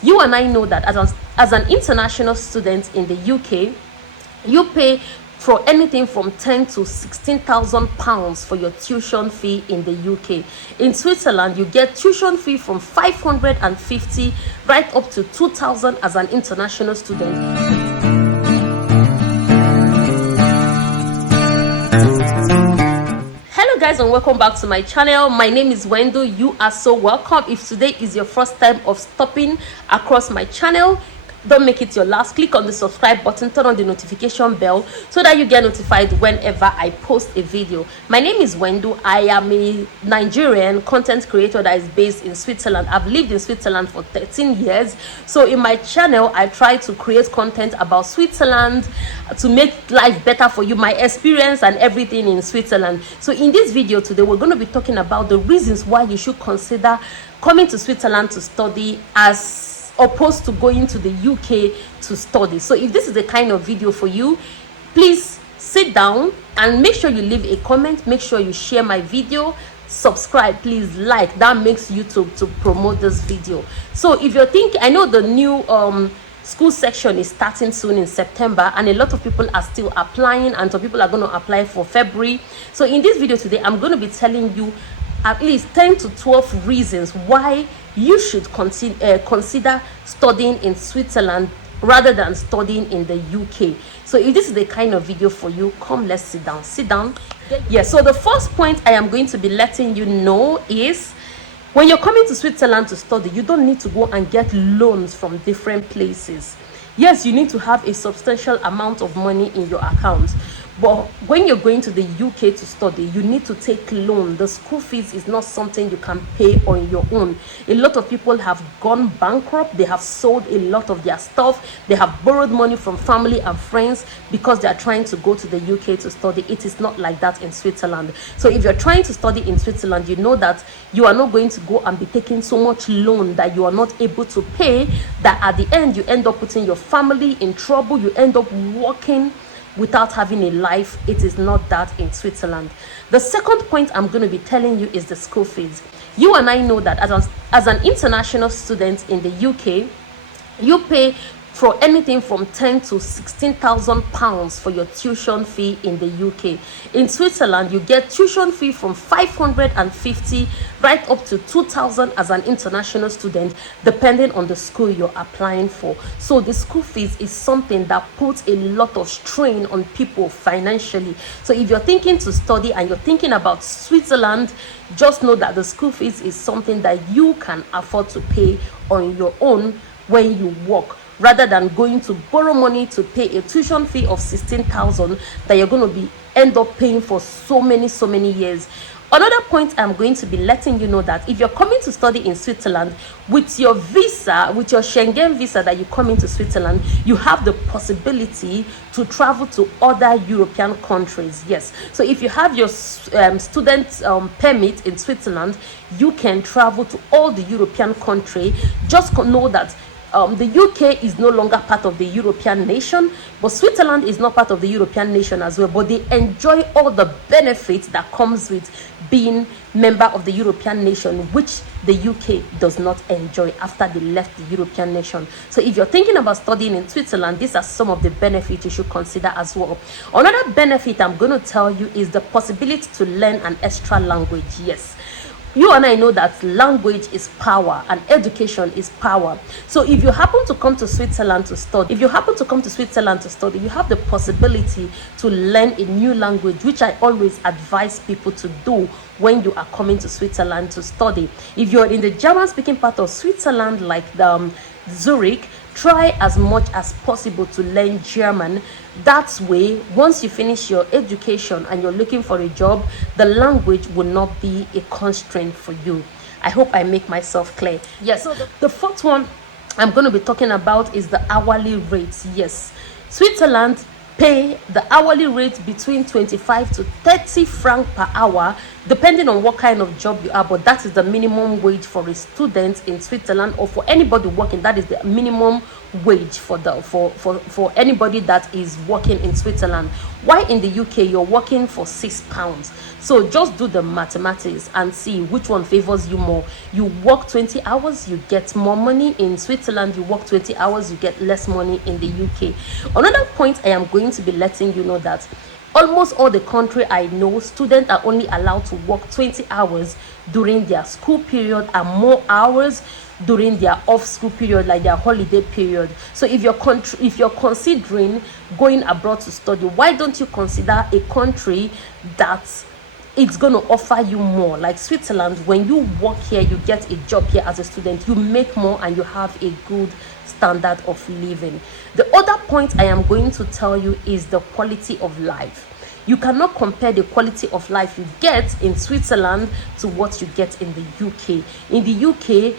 You and I know that as an international student in the UK, you pay for anything from 10 to 16,000 pounds for your tuition fee in the UK. In Switzerland, you get tuition fee from 550 right up to 2,000 as an international student. Hello guys, and welcome back to my channel. My name is Wendu. You are so welcome. If today is your first time of stopping across my channel, don't make it your last. Click on the subscribe button, turn on the notification bell so that you get notified whenever I post a video. My name is Wendu. I am a Nigerian content creator that is based in Switzerland. I've lived in Switzerland for 13 years. So in my channel, I try to create content about Switzerland to make life better for you, my experience and everything in Switzerland. So in this video today, we're going to be talking about the reasons why you should consider coming to Switzerland to study as opposed to going to the UK to study. So if this is the kind of video for you, please sit down and make sure you leave a comment, make sure you share my video, subscribe, please like. That makes YouTube to promote this video. So if you're thinking, I know the new school section is starting soon in September, and a lot of people are still applying, and some people are going to apply for February. So in this video today, I'm going to be telling you at least 10 to 12 reasons why you should consider studying in Switzerland rather than studying in the UK. So if this is the kind of video for you, come, let's sit down. Yeah, so the first point I am going to be letting you know is, when you're coming to Switzerland to study, you don't need to go and get loans from different places. Yes, you need to have a substantial amount of money in your account, but when you're going to the UK to study, you need to take loan. The school fees is not something you can pay on your own. A lot of people have gone bankrupt. They have sold a lot of their stuff. They have borrowed money from family and friends because they are trying to go to the UK to study. It is not like that in Switzerland. So if you're trying to study in Switzerland, you know that you are not going to go and be taking so much loan that you are not able to pay, that at the end you end up putting your family in trouble. You end up working without having a life. It is not that in Switzerland. The second point I'm going to be telling you is the school fees. You and I know that as an international student in the UK, you pay for anything from 10 to 16,000 pounds for your tuition fee in the UK. In Switzerland, you get tuition fee from 550 right up to 2,000 as an international student, depending on the school you're applying for. So the school fees is something that puts a lot of strain on people financially. So if you're thinking to study and you're thinking about Switzerland, just know that the school fees is something that you can afford to pay on your own when you work, rather than going to borrow money to pay a tuition fee of 16,000 that you're going to end up paying for so many years. Another point I'm going to be letting you know, that if you're coming to study in Switzerland with your visa, with your Schengen Visa that you come into Switzerland, you have the possibility to travel to other European countries. Yes, so if you have your student permit in Switzerland, you can travel to all the European country. Just know that the UK is no longer part of the European nation, but Switzerland is not part of the European nation as well, but they enjoy all the benefits that comes with being member of the European nation, which the UK does not enjoy after they left the European nation. So if you're thinking about studying in Switzerland, these are some of the benefits you should consider as well. Another benefit I'm going to tell you is the possibility to learn an extra language. Yes, you and I know that language is power and education is power. So if you happen to come to Switzerland to study, you have the possibility to learn a new language, which I always advise people to do when you are coming to Switzerland to study. If you're in the German-speaking part of Switzerland, like Zurich, try as much as possible to learn German. That way, once you finish your education and you're looking for a job, the language will not be a constraint for you. I hope I make myself clear. Yes, so the fourth one I'm going to be talking about is the hourly rates. Yes, Switzerland pay the hourly rate between 25 to 30 francs per hour, depending on what kind of job you are, but that is the minimum wage for a student in Switzerland, or for anybody working. That is the minimum wage for the for anybody that is working in Switzerland. Why in the UK you're working for £6? So just do the mathematics and see which one favors you more. You work 20 hours, you get more money. In Switzerland, you work 20 hours, you get less money in the UK. Another point I am going to be letting you know that almost all the country I know, students are only allowed to work 20 hours during their school period and more hours during their off school period, like their holiday period. So if you're considering going abroad to study, why don't you consider a country that it's going to offer you more? Like Switzerland, when you work here, you get a job here as a student, you make more and you have a good standard of living. The other point I am going to tell you is the quality of life. You cannot compare the quality of life you get in Switzerland to what you get in the UK. In the UK,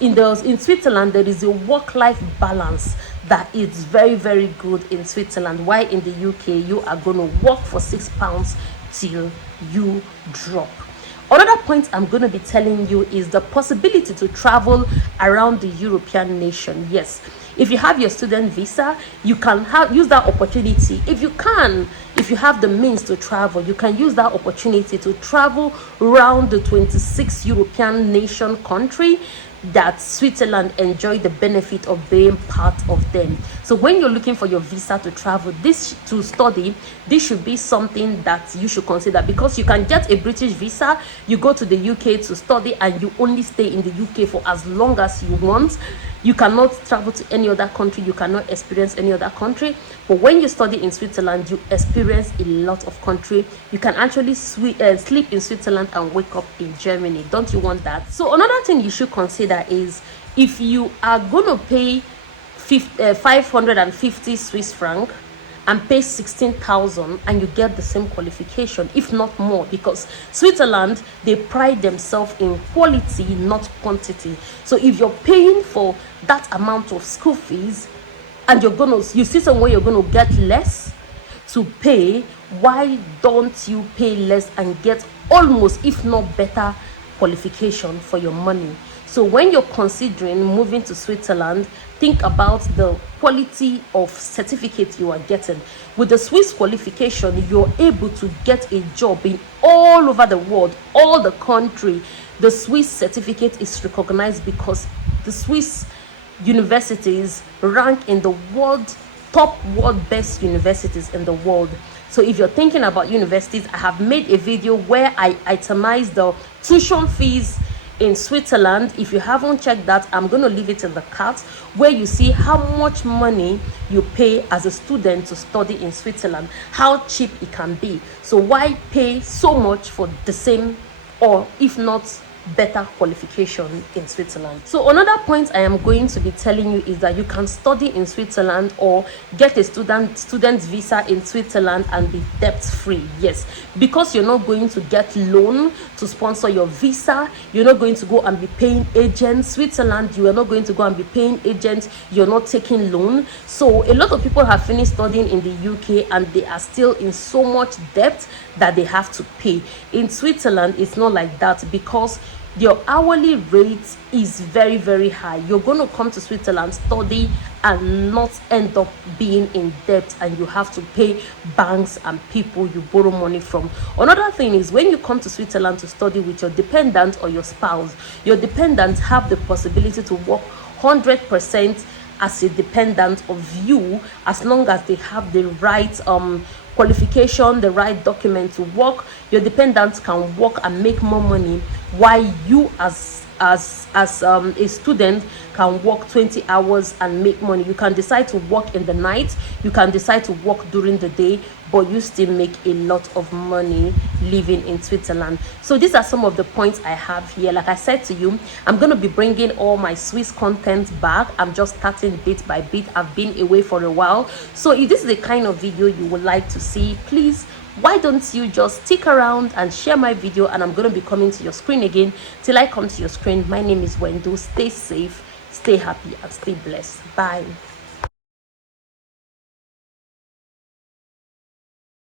in Switzerland there is a work-life balance that is very, very good in Switzerland. Why in the UK you are going to work for £6 till you drop. Another point I'm going to be telling you is the possibility to travel around the European nation. Yes, if you have your student visa, you can use that opportunity. If you have the means to travel, you can use that opportunity to travel around the 26 European nation country that Switzerland enjoy the benefit of being part of them. So when you're looking for your visa to travel, to study, this should be something that you should consider, because you can get a British visa, you go to the UK to study, and you only stay in the UK for as long as you want. You cannot travel to any other country, you cannot experience any other country. But when you study in Switzerland, you experience a lot of country. You can actually sleep in Switzerland and wake up in Germany. Don't you want that? So another thing you should consider is, if you are going to pay 550 Swiss franc and pay 16,000 and you get the same qualification, if not more, because Switzerland, they pride themselves in quality, not quantity. So if you're paying for that amount of school fees and you see somewhere you're going to get less to pay, why don't you pay less and get almost, if not better, qualification for your money? So when you're considering moving to Switzerland, think about the quality of certificate you are getting. With the Swiss qualification, you're able to get a job in all over the world, all the country. The Swiss certificate is recognized because the Swiss universities rank in the top world best universities in the world. So if you're thinking about universities, I have made a video where I itemize the tuition fees in Switzerland. If you haven't checked that, I'm going to leave it in the card, where you see how much money you pay as a student to study in Switzerland, how cheap it can be. So why pay so much for the same, or if not better, qualification in Switzerland? So another point I am going to be telling you is that you can study in Switzerland or get a student visa in Switzerland and be debt free. Yes, because you're not going to get loan to sponsor your visa, you're not going to go and be paying agents. Switzerland, you are not going to go and be paying agents, you're not taking loan. So a lot of people have finished studying in the UK and they are still in so much debt that they have to pay. In Switzerland, it's not like that, because your hourly rate is very, very high. You're going to come to Switzerland, study, and not end up being in debt, and you have to pay banks and people you borrow money from. Another thing is, when you come to Switzerland to study with your dependent or your spouse, your dependents have the possibility to work 100% as a dependent of you, as long as they have the right qualification, the right document to work. Your dependents can work and make more money, while you as a student can work 20 hours and make money. You can decide to work in the night, you can decide to work during the day, but you still make a lot of money living in Switzerland. So these are some of the points I have here. Like I said to you, I'm going to be bringing all my Swiss content back. I'm just starting bit by bit. I've been away for a while. So if this is the kind of video you would like to see, please, why don't you just stick around and share my video, and I'm going to be coming to your screen again. Till I come to your screen, my name is Wendu. Stay safe, stay happy, and stay blessed. Bye.